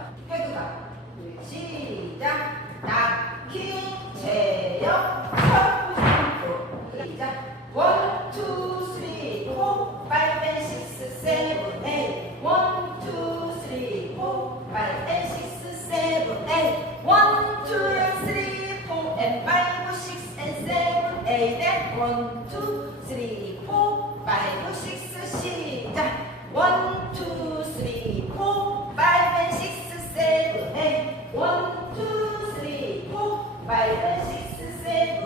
있어요. 태그가 시작. 낙킹 제역 서부상도 시작. 원, 투, 쓰리, 포, 파이브, 앤 식스, 세븐, 에잇. 원, 투, 쓰리, 포, 파이브, 앤 식스, 세븐, 에잇. 원, 투, 앤 쓰리, 포, 앤 파이브, 식스, 앤 세븐, 에잇. 앤 원, 포, 파이브, 앤 식스, 세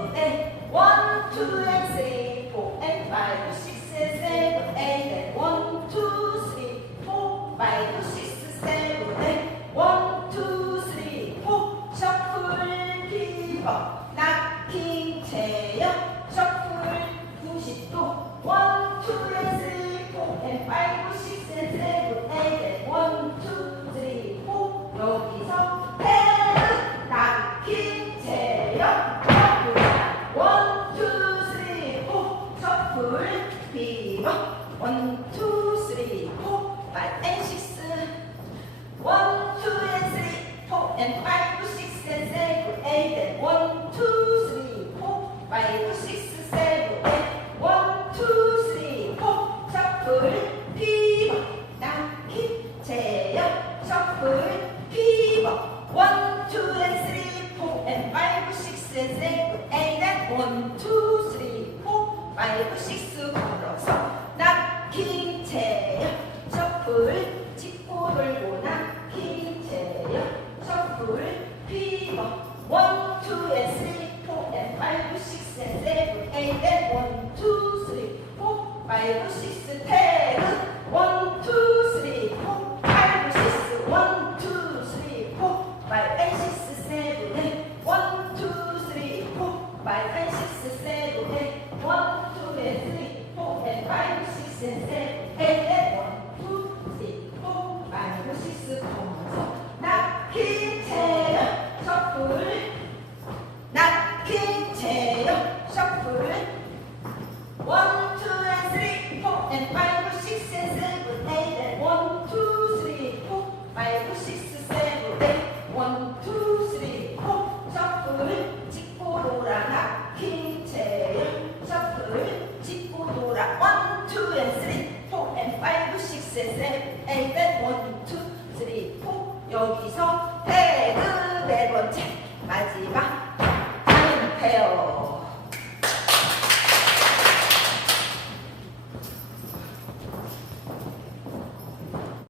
and 5, 6, and 7, 8, and 1, 2, 3, 4, 5, 6, 7, 8, 1, 2, 3, 4, 셔플, 피벗, 나키, 제역, 셔플, 피벗, 1, 2, and 3, 4, and 5, 6, and 7, 8, and 1, 2, 3, 4, 5, 6, 피벗. One, two, and three, four, and five, six, and seven, eight, and one, two, three, four, five, six, 태그. One, two, three, four, five, six, one, two, three, four, five, and six, seven, eight. One, two, three, four, five, and six, seven, eight. One, two, and three, four, and five, six, and seven, eight, 여기서 태그 네 번째 마지막 타임 페어